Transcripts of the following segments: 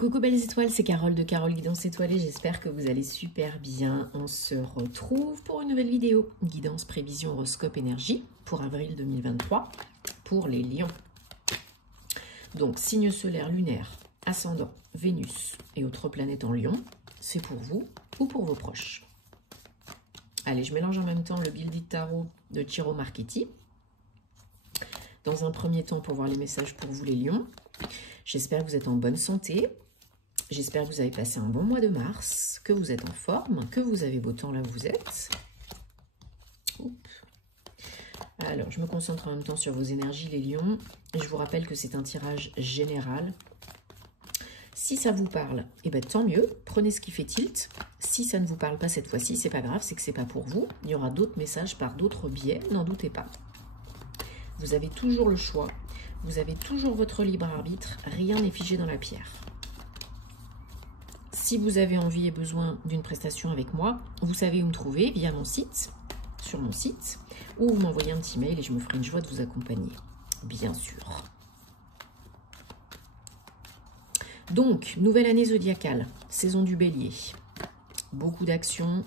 coucou belles étoiles, c'est Carole de Carole Guidance Étoilée, j'espère que vous allez super bien. On se retrouve pour une nouvelle vidéo, guidance, prévision, horoscope, énergie pour avril 2023 pour les lions. Donc signe solaire, lunaire, ascendant, Vénus et autres planètes en lion, c'est pour vous ou pour vos proches. Allez, je mélange en même temps le Gilded Tarot de Ciro Marchetti. Dans un premier temps pour voir les messages pour vous les lions. J'espère que vous êtes en bonne santé. J'espère que vous avez passé un bon mois de mars, que vous êtes en forme, que vous avez beau temps là où vous êtes. Oups. Alors, je me concentre en même temps sur vos énergies, les lions. Et je vous rappelle que c'est un tirage général. Si ça vous parle, eh ben, tant mieux. Prenez ce qui fait tilt. Si ça ne vous parle pas cette fois-ci, c'est pas grave, c'est que c'est pas pour vous. Il y aura d'autres messages par d'autres biais, n'en doutez pas. Vous avez toujours le choix. Vous avez toujours votre libre arbitre. Rien n'est figé dans la pierre. Si vous avez envie et besoin d'une prestation avec moi, vous savez où me trouver via mon site, sur mon site, ou vous m'envoyez un petit mail et je me ferai une joie de vous accompagner, bien sûr. Donc, nouvelle année zodiacale, saison du bélier. Beaucoup d'actions,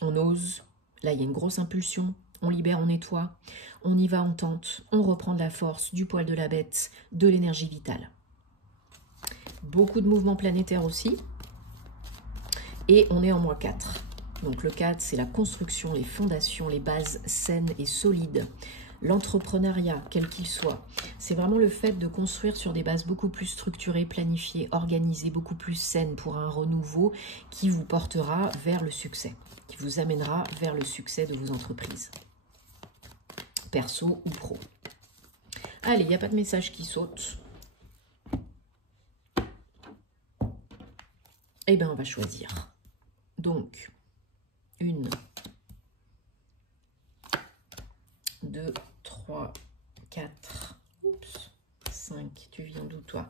on ose, là il y a une grosse impulsion, on libère, on nettoie, on y va, on tente, on reprend de la force, du poil de la bête, de l'énergie vitale. Beaucoup de mouvements planétaires aussi. Et on est en mois 4. Donc le 4, c'est la construction, les fondations, les bases saines et solides. L'entrepreneuriat, quel qu'il soit. C'est vraiment le fait de construire sur des bases beaucoup plus structurées, planifiées, organisées, beaucoup plus saines pour un renouveau qui vous portera vers le succès, qui vous amènera vers le succès de vos entreprises, perso ou pro. Allez, il n'y a pas de message qui saute. Eh bien, on va choisir. Donc, 1, 2, 3, 4, 5. Tu viens d'où, toi?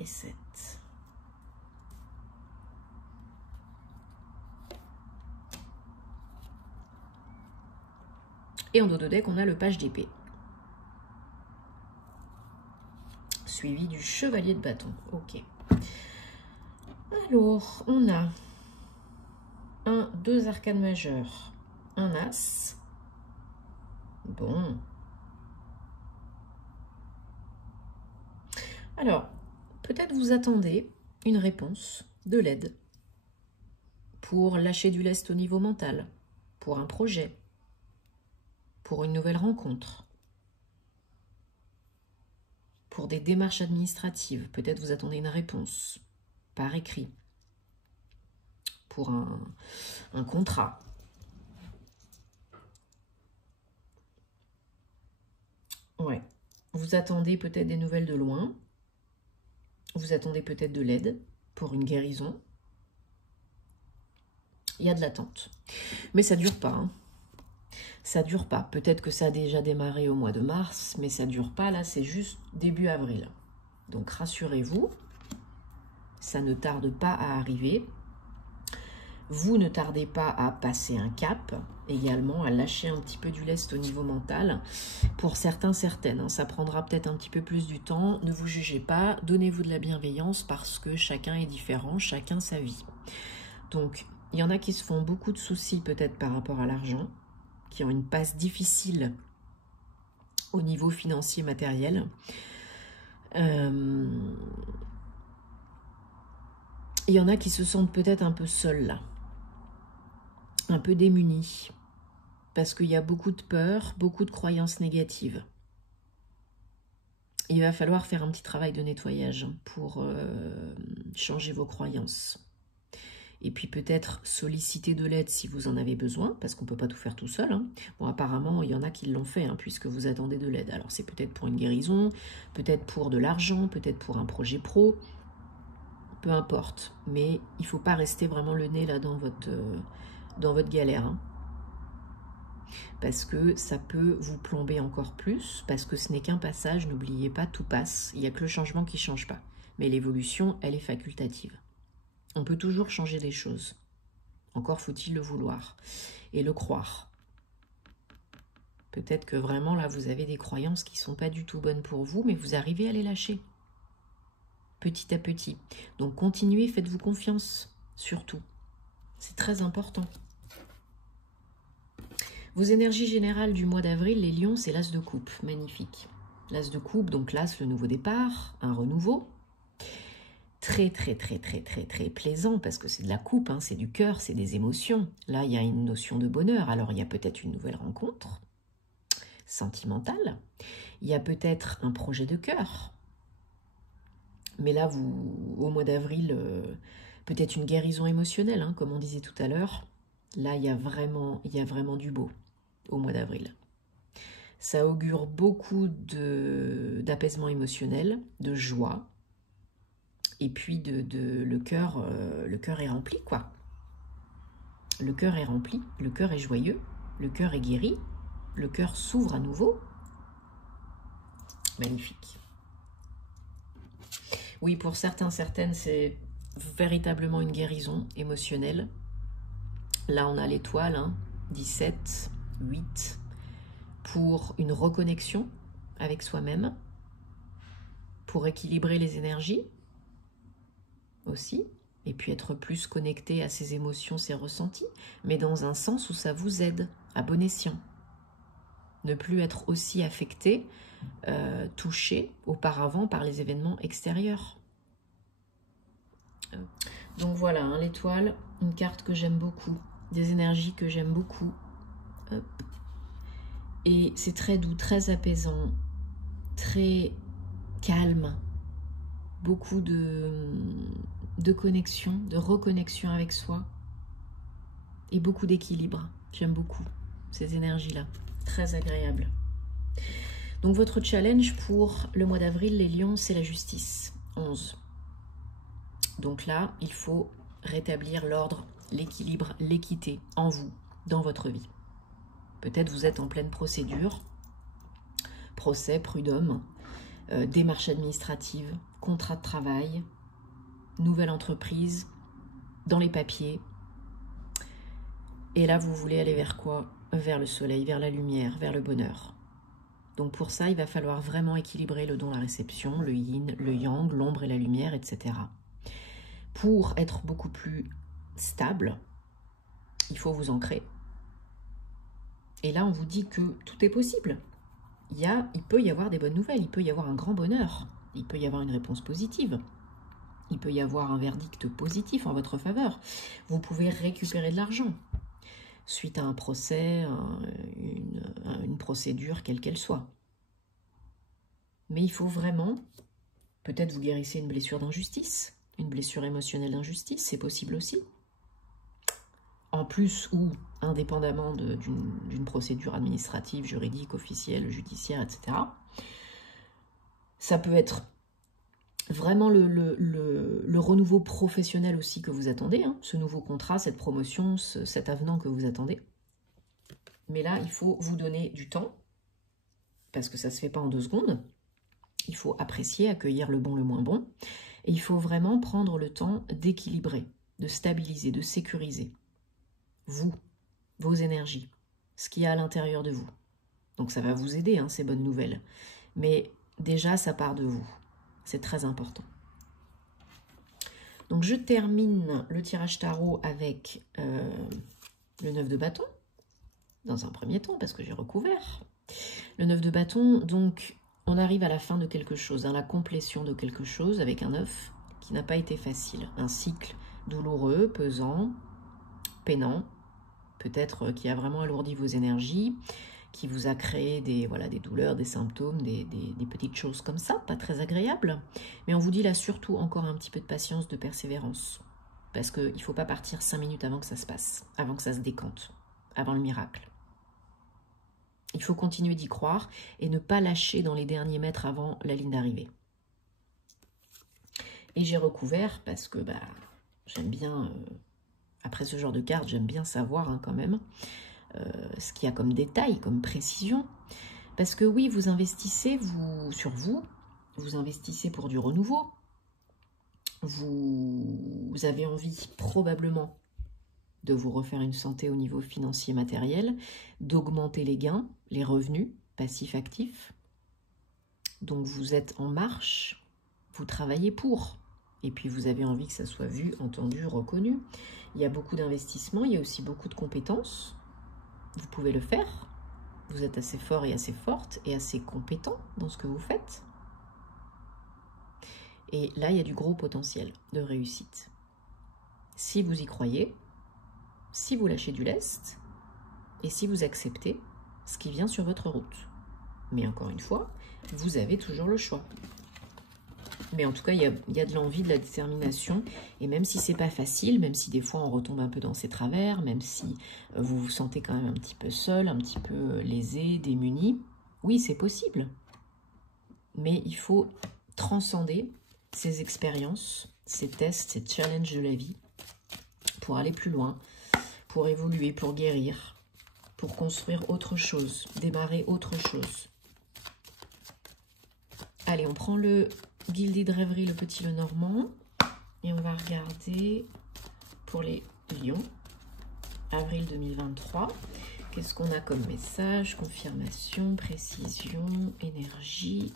Et 7. Et en dos de deck, on a le page d'épée. Suivi du chevalier de bâton. Ok. Alors, on a 2 arcanes majeures. Un as. Bon. Alors, peut-être vous attendez une réponse, de l'aide, pour lâcher du lest au niveau mental, pour un projet, pour une nouvelle rencontre, pour des démarches administratives. Peut-être vous attendez une réponse par écrit, pour un contrat. Ouais. Vous attendez peut-être des nouvelles de loin. Vous attendez peut-être de l'aide pour une guérison. Il y a de l'attente. Mais ça ne dure pas, hein. Ça dure pas. Peut-être que ça a déjà démarré au mois de mars, mais ça dure pas. Là, c'est juste début avril. Donc, rassurez-vous, ça ne tarde pas à arriver. Vous ne tardez pas à passer un cap, également à lâcher un petit peu du lest au niveau mental. Pour certains, certaines, hein, ça prendra peut-être un petit peu plus du temps. Ne vous jugez pas, donnez-vous de la bienveillance parce que chacun est différent, chacun sa vie. Donc, il y en a qui se font beaucoup de soucis peut-être par rapport à l'argent, qui ont une passe difficile au niveau financier matériel. Il y en a qui se sentent peut-être un peu seuls là, un peu démunis, parce qu'il y a beaucoup de peur, beaucoup de croyances négatives. Il va falloir faire un petit travail de nettoyage pour changer vos croyances. Et puis peut-être solliciter de l'aide si vous en avez besoin, parce qu'on ne peut pas tout faire tout seul, hein. Bon, apparemment, il y en a qui l'ont fait, hein, puisque vous attendez de l'aide. Alors, c'est peut-être pour une guérison, peut-être pour de l'argent, peut-être pour un projet pro, peu importe. Mais il ne faut pas rester vraiment le nez là dans votre galère, hein. Parce que ça peut vous plomber encore plus, parce que ce n'est qu'un passage, n'oubliez pas, tout passe. Il n'y a que le changement qui ne change pas. Mais l'évolution, elle est facultative. On peut toujours changer des choses. Encore faut-il le vouloir et le croire. Peut-être que vraiment, là, vous avez des croyances qui ne sont pas du tout bonnes pour vous, mais vous arrivez à les lâcher. Petit à petit. Donc, continuez, faites-vous confiance, surtout. C'est très important. Vos énergies générales du mois d'avril, les lions, c'est l'as de coupe. Magnifique. L'as de coupe, donc l'as, le nouveau départ, un renouveau. Très, très, très, très, très, très plaisant, parce que c'est de la coupe, hein, c'est du cœur, c'est des émotions. Là, il y a une notion de bonheur. Alors, il y a peut-être une nouvelle rencontre sentimentale. Il y a peut-être un projet de cœur. Mais là, vous, au mois d'avril, peut-être une guérison émotionnelle, hein, comme on disait tout à l'heure. Là, il y a vraiment du beau au mois d'avril. Ça augure beaucoup d'apaisement émotionnel, de joie. Et puis, le cœur est rempli, quoi. Le cœur est rempli, le cœur est joyeux, le cœur est guéri, le cœur s'ouvre à nouveau. Magnifique. Oui, pour certains, certaines, c'est véritablement une guérison émotionnelle. Là, on a l'étoile, hein, 17, 8, pour une reconnexion avec soi-même, pour équilibrer les énergies aussi, et puis être plus connecté à ses émotions, ses ressentis, mais dans un sens où ça vous aide, à bon escient. Ne plus être aussi affecté, touché auparavant par les événements extérieurs. Donc voilà, hein, l'étoile, une carte que j'aime beaucoup, des énergies que j'aime beaucoup. Hop. Et c'est très doux, très apaisant, très calme, beaucoup de connexion, de reconnexion avec soi et beaucoup d'équilibre. J'aime beaucoup ces énergies-là, très agréables. Donc votre challenge pour le mois d'avril, les lions, c'est la justice, 11. Donc là, il faut rétablir l'ordre, l'équilibre, l'équité en vous, dans votre vie. Peut-être vous êtes en pleine procédure, procès, prud'homme, démarche administrative, contrat de travail, nouvelle entreprise, dans les papiers. Et là, vous voulez aller vers quoi? Vers le soleil, vers la lumière, vers le bonheur. Donc pour ça, il va falloir vraiment équilibrer le don, la réception, le yin, le yang, l'ombre et la lumière, etc. Pour être beaucoup plus stable, il faut vous ancrer. Et là, on vous dit que tout est possible. Il peut y avoir des bonnes nouvelles, il peut y avoir un grand bonheur, il peut y avoir une réponse positive, il peut y avoir un verdict positif en votre faveur. Vous pouvez récupérer de l'argent suite à un procès, une procédure, quelle qu'elle soit. Mais il faut vraiment, peut-être vous guérissez une blessure d'injustice, une blessure émotionnelle d'injustice, c'est possible aussi. En plus ou indépendamment d'une procédure administrative, juridique, officielle, judiciaire, etc. Ça peut être vraiment le renouveau professionnel aussi que vous attendez, hein, ce nouveau contrat, cette promotion, cet avenant que vous attendez. Mais là, il faut vous donner du temps, parce que ça ne se fait pas en 2 secondes. Il faut apprécier, accueillir le bon, le moins bon. Et il faut vraiment prendre le temps d'équilibrer, de stabiliser, de sécuriser vous, vos énergies, ce qu'il y a à l'intérieur de vous. Donc ça va vous aider, hein, ces bonnes nouvelles. Mais déjà, ça part de vous. C'est très important. Donc je termine le tirage tarot avec le 9 de bâton, dans un premier temps, parce que j'ai recouvert. Le 9 de bâton, donc on arrive à la fin de quelque chose, à la complétion de quelque chose avec un 9 qui n'a pas été facile. Un cycle douloureux, pesant, peinant, peut-être qui a vraiment alourdi vos énergies, qui vous a créé des douleurs, des symptômes, des petites choses comme ça, pas très agréables. Mais on vous dit là surtout encore un petit peu de patience, de persévérance. Parce qu'il ne faut pas partir 5 minutes avant que ça se passe, avant que ça se décante, avant le miracle. Il faut continuer d'y croire et ne pas lâcher dans les derniers mètres avant la ligne d'arrivée. Et j'ai recouvert parce que j'aime bien, après ce genre de carte, j'aime bien savoir quand même ce qu'il y a comme détail, comme précision. Parce que oui, vous investissez sur vous, vous investissez pour du renouveau. Vous avez envie probablement de vous refaire une santé au niveau financier matériel, d'augmenter les gains, les revenus passifs actifs. Donc vous êtes en marche, vous travaillez pour, et puis vous avez envie que ça soit vu, entendu, reconnu. Il y a beaucoup d'investissements, il y a aussi beaucoup de compétences. Vous pouvez le faire. Vous êtes assez fort et assez forte et assez compétent dans ce que vous faites. Et là, il y a du gros potentiel de réussite. Si vous y croyez, si vous lâchez du lest et si vous acceptez ce qui vient sur votre route. Mais encore une fois, vous avez toujours le choix. Mais en tout cas, il y a de l'envie, de la détermination. Et même si c'est pas facile, même si des fois on retombe un peu dans ses travers, même si vous vous sentez quand même un petit peu seul, un petit peu lésé, démuni, oui, c'est possible. Mais il faut transcender ces expériences, ces tests, ces challenges de la vie pour aller plus loin, pour évoluer, pour guérir, pour construire autre chose, démarrer autre chose. Allez, on prend le Gilded Rêverie, le petit Lenormand, et on va regarder pour les lions, avril 2023. Qu'est-ce qu'on a comme message? Confirmation, précision, énergie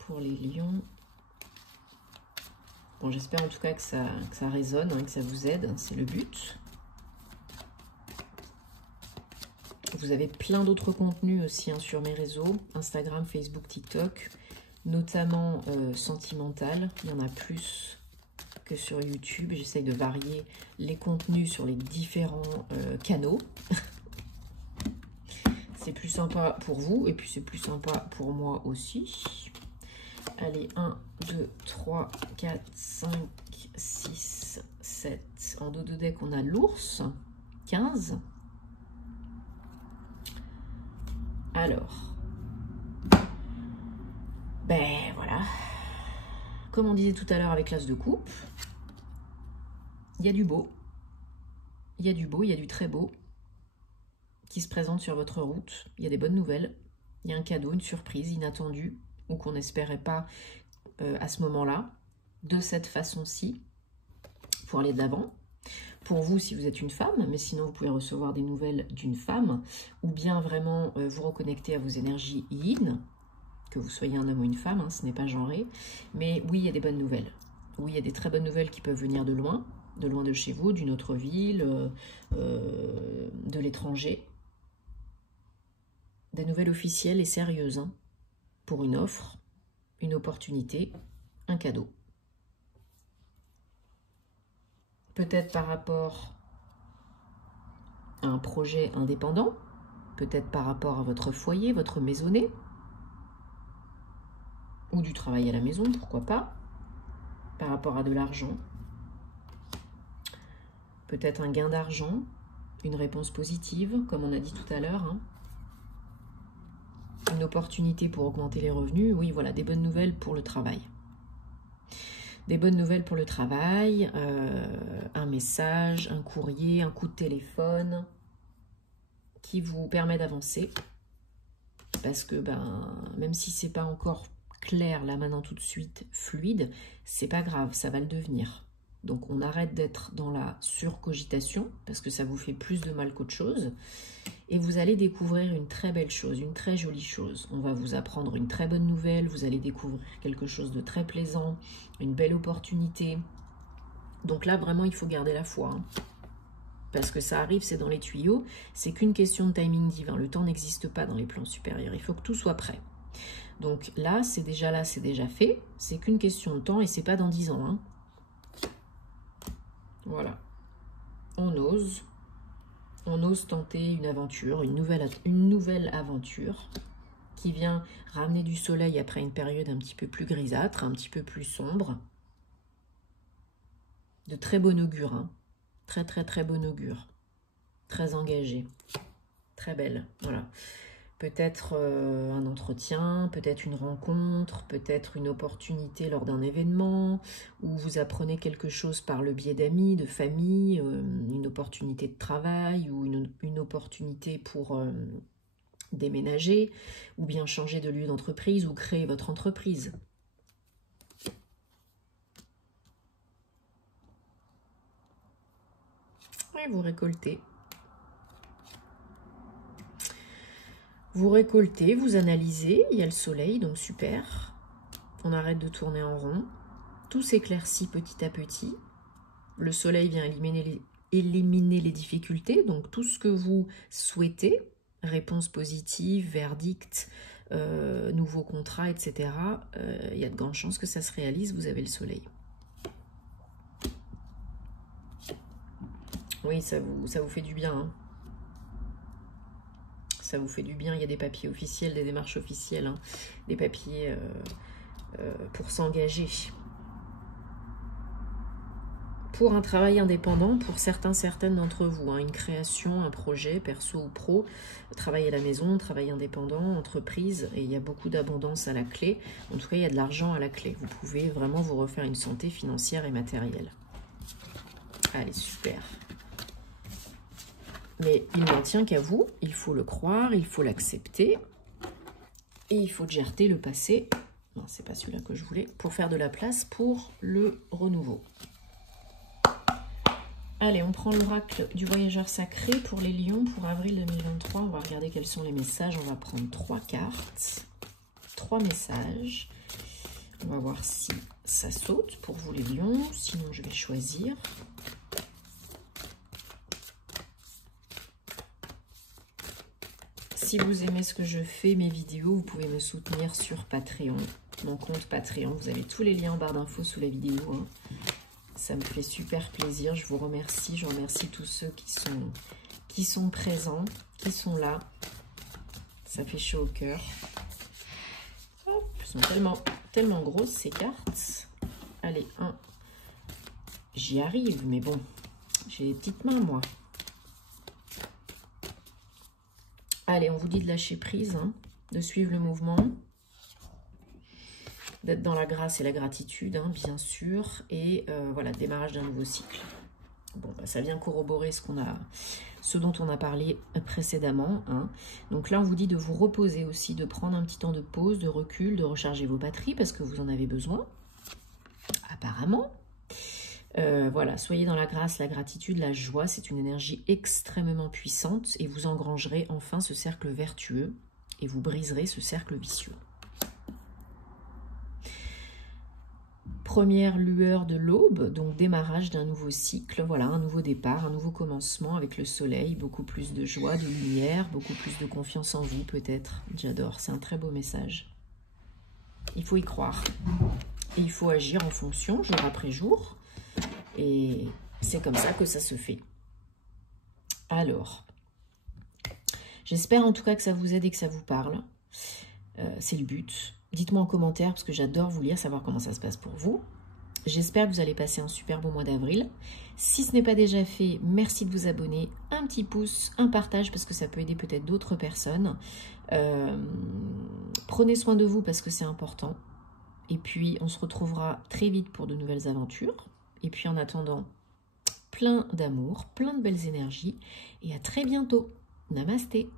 pour les lions. Bon, j'espère en tout cas que ça résonne, hein, que ça vous aide, c'est le but. Vous avez plein d'autres contenus aussi hein, sur mes réseaux, Instagram, Facebook, TikTok, notamment sentimental. Il y en a plus que sur YouTube. J'essaye de varier les contenus sur les différents canaux. C'est plus sympa pour vous et puis c'est plus sympa pour moi aussi. Allez, 1, 2, 3, 4, 5, 6, 7. En dos de deck, on a l'ours, 15. Alors, ben voilà, comme on disait tout à l'heure avec l'as de coupe, il y a du beau, il y a du beau, il y a du très beau qui se présente sur votre route, il y a des bonnes nouvelles, il y a un cadeau, une surprise inattendue ou qu'on n'espérait pas à ce moment-là, de cette façon-ci, pour aller de l'avant. Pour vous, si vous êtes une femme, mais sinon vous pouvez recevoir des nouvelles d'une femme, ou bien vraiment vous reconnecter à vos énergies yin, que vous soyez un homme ou une femme, hein, ce n'est pas genré. Mais oui, il y a des bonnes nouvelles. Oui, il y a des très bonnes nouvelles qui peuvent venir de loin de chez vous, d'une autre ville, de l'étranger. Des nouvelles officielles et sérieuses, hein, pour une offre, une opportunité, un cadeau. Peut-être par rapport à un projet indépendant, peut-être par rapport à votre foyer, votre maisonnée, ou du travail à la maison, pourquoi pas, par rapport à de l'argent, peut-être un gain d'argent, une réponse positive, comme on a dit tout à l'heure, hein. Une opportunité pour augmenter les revenus, oui, voilà, des bonnes nouvelles pour le travail. Des bonnes nouvelles pour le travail, un message, un courrier, un coup de téléphone qui vous permet d'avancer. Parce que même si c'est pas encore clair là maintenant tout de suite, fluide, c'est pas grave, ça va le devenir. Donc on arrête d'être dans la surcogitation parce que ça vous fait plus de mal qu'autre chose. Et vous allez découvrir une très belle chose, une très jolie chose. On va vous apprendre une très bonne nouvelle, vous allez découvrir quelque chose de très plaisant, une belle opportunité. Donc là, vraiment, il faut garder la foi. Hein. Parce que ça arrive, c'est dans les tuyaux. C'est qu'une question de timing divin. Le temps n'existe pas dans les plans supérieurs. Il faut que tout soit prêt. Donc là, c'est déjà fait. C'est qu'une question de temps et c'est pas dans 10 ans. Hein. Voilà. On ose tenter une aventure, une nouvelle aventure qui vient ramener du soleil après une période un petit peu plus grisâtre, un petit peu plus sombre. De très bon augure, hein. Très très très bon augure. Très engagée, très belle, voilà. Peut-être un entretien, peut-être une rencontre, peut-être une opportunité lors d'un événement, où vous apprenez quelque chose par le biais d'amis, de famille, une opportunité de travail ou une opportunité pour déménager, ou bien changer de lieu d'entreprise ou créer votre entreprise. Et vous récoltez. Vous récoltez, vous analysez. Il y a le soleil, donc super. On arrête de tourner en rond. Tout s'éclaircit petit à petit. Le soleil vient éliminer les difficultés. Donc tout ce que vous souhaitez, réponse positive, verdict, nouveau contrat, etc. Il y a de grandes chances que ça se réalise. Vous avez le soleil. Oui, ça vous fait du bien. Hein. Ça vous fait du bien. Il y a des papiers officiels, des démarches officielles, hein, des papiers pour s'engager. Pour un travail indépendant, pour certaines d'entre vous, hein, une création, un projet, perso ou pro, travail à la maison, travail indépendant, entreprise, et il y a beaucoup d'abondance à la clé. En tout cas, il y a de l'argent à la clé. Vous pouvez vraiment vous refaire une santé financière et matérielle. Allez, super. Mais il n'en tient qu'à vous, il faut le croire, il faut l'accepter. Et il faut gerter le passé, non, c'est pas celui-là que je voulais, pour faire de la place pour le renouveau. Allez, on prend l'oracle du voyageur sacré pour les lions pour avril 2023. On va regarder quels sont les messages. On va prendre 3 cartes, 3 messages. On va voir si ça saute pour vous les lions, sinon je vais choisir. Si vous aimez ce que je fais, mes vidéos, vous pouvez me soutenir sur Patreon, mon compte Patreon. Vous avez tous les liens en barre d'infos sous la vidéo. Hein. Ça me fait super plaisir. Je vous remercie. Je remercie tous ceux qui sont présents, qui sont là. Ça fait chaud au cœur. Hop, elles sont tellement grosses ces cartes. Allez, 1. J'y arrive, mais bon, j'ai des petites mains, moi. Allez, on vous dit de lâcher prise, hein, de suivre le mouvement, d'être dans la grâce et la gratitude, hein, bien sûr, et voilà, démarrage d'un nouveau cycle. Bon, bah, ça vient corroborer ce dont on a parlé précédemment. Hein. Donc là, on vous dit de vous reposer aussi, de prendre un petit temps de pause, de recul, de recharger vos batteries, parce que vous en avez besoin, apparemment. Voilà, soyez dans la grâce, la gratitude, la joie, c'est une énergie extrêmement puissante et vous engrangerez enfin ce cercle vertueux et vous briserez ce cercle vicieux. Première lueur de l'aube, donc démarrage d'un nouveau cycle, voilà, un nouveau départ, un nouveau commencement avec le soleil, beaucoup plus de joie, de lumière, beaucoup plus de confiance en vous peut-être. J'adore, c'est un très beau message. Il faut y croire et il faut agir en fonction, jour après jour. Et c'est comme ça que ça se fait. Alors, j'espère en tout cas que ça vous aide et que ça vous parle. C'est le but. Dites-moi en commentaire parce que j'adore vous lire, savoir comment ça se passe pour vous. J'espère que vous allez passer un super beau mois d'avril. Si ce n'est pas déjà fait, merci de vous abonner. Un petit pouce, un partage parce que ça peut aider peut-être d'autres personnes. Prenez soin de vous parce que c'est important. Et puis, on se retrouvera très vite pour de nouvelles aventures. Et puis en attendant, plein d'amour, plein de belles énergies et à très bientôt. Namasté.